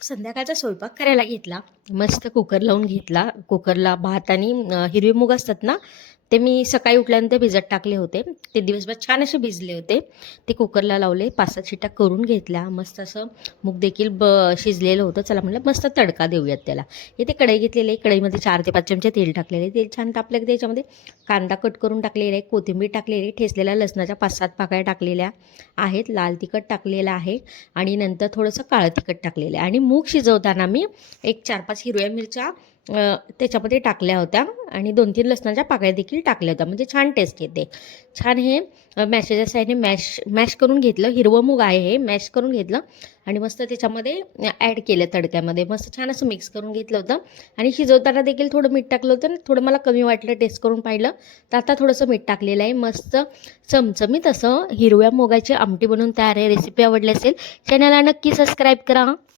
संध्याकाळचा स्वयंपाक करायला घेतला. मस्त कुकर लावून घेतला. कुकरला भात आणि हिरवे मूग असतात ना, ते मी सकाळी उठल्यानंतर भिजत टाकले होते. ते दिवसभर छान असे भिजले होते. ते कुकरला लावले, 5-6 शिट्ट्या करून घेतल्या. मस्त असं मूग देखील शिजलेलं होतं. चला म्हटलं मस्त तडका देऊयात त्याला. इथे कढई घेतलेली आहे. कढईमध्ये 4 ते 5 चमचे तेल टाकलेले आहे. तेल छान तापलं की त्याच्यामध्ये कांदा कट करून टाकलेला आहे, कोथिंबीर टाकलेली आहे, ठेचलेल्या लसणाच्या 5-7 पाकळ्या टाकलेल्या आहेत, लाल तिखट टाकलेलं आहे आणि नंतर थोडंसं काळं तिखट टाकलेलं आहे. आणि मूग शिजवताना मी एक 4-5 हिरव्या मिरच्या त्याच्यामध्ये टाकल्या होत्या आणि 2-3 लसणाच्या पाकळ्या देखील टाकल्या होत्या, म्हणजे छान टेस्ट येते. छान हे मॅशेच्या साईडने मॅश करून घेतलं. हिरवं मूग आहे हे, मॅश करून घेतलं आणि मस्त त्याच्यामध्ये ॲड केलं तडक्यामध्ये. मस्त छान असं मिक्स करून घेतलं होतं आणि शिजवताना देखील थोडं मीठ टाकलं होतं. थोडं मला कमी वाटलं, टेस्ट करून पाहिलं तर आता थोडंसं मीठ टाकलेलं आहे. मस्त चमचमीत असं हिरव्या मुगाची आमटी बनवून तयार आहे. रेसिपी आवडली असेल चॅनलला नक्की सबस्क्राईब करा.